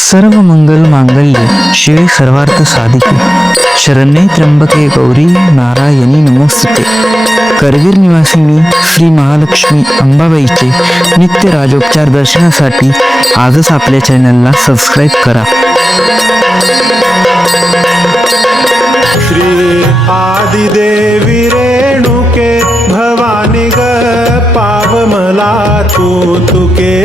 सर्व मंगल मांगल्ये शिवे सर्वार्थ साधिके. शरण्ये त्र्यंबके गौरी नारायणी नमोस्तुते. करवीर निवासिनी श्री महालक्ष्मी अंबाबाईचे नित्य राजोपचार दर्शनासाठी आजच आपल्या चॅनलला सबस्क्राईब करा. श्री आदिदेवी रेणुके भवानी ग पाव मला तू तुके.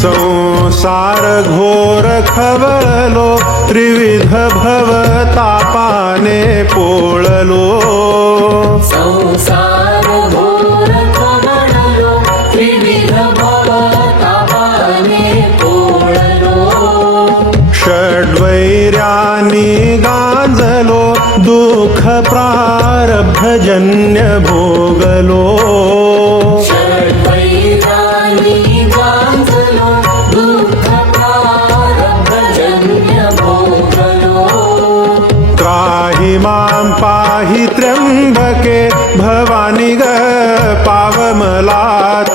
संसार घोर खवळलो त्रिविध भव तापाने पोळलो। संसार घोर कमळलो त्रिविध भव तापाने पोळलो। षड्वैर्यानी गांजलो दुःख प्रारब्धजन्य भोगलो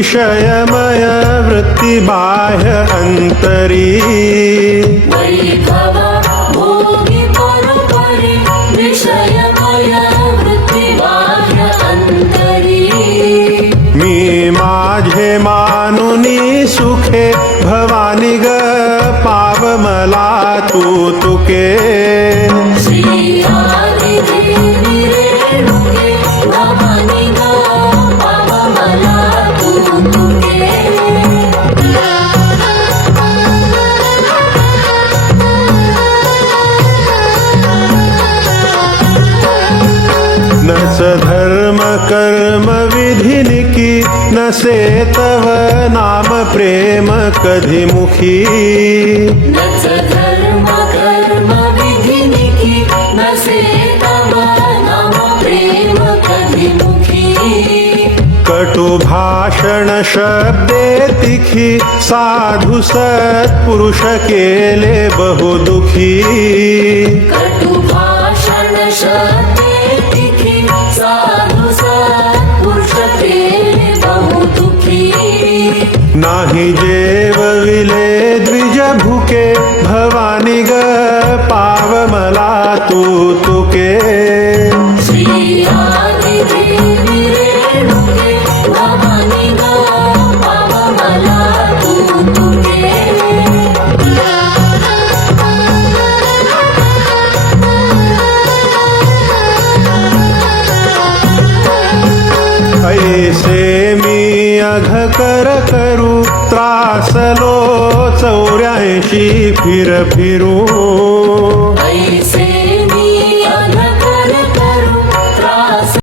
विषयमय वृत्ति बाह्य अंतरी मी माझे मानुनी सुखे भवानी ग पाव मला तू तुके। नस धर्म कर्म विधिनिकी नसे तव नाम प्रेम कधी मुखी। कटु भाषण शब्दे तिखी साधु सत्पुरुष केले बहुदुखी कटुभाषण निजेव विले द्विजभुके भवानी ग पावमला तू तुके। ऐसे मी अघ कर करू त्रासलो चौऱ्याऐंशी फिर फिरू.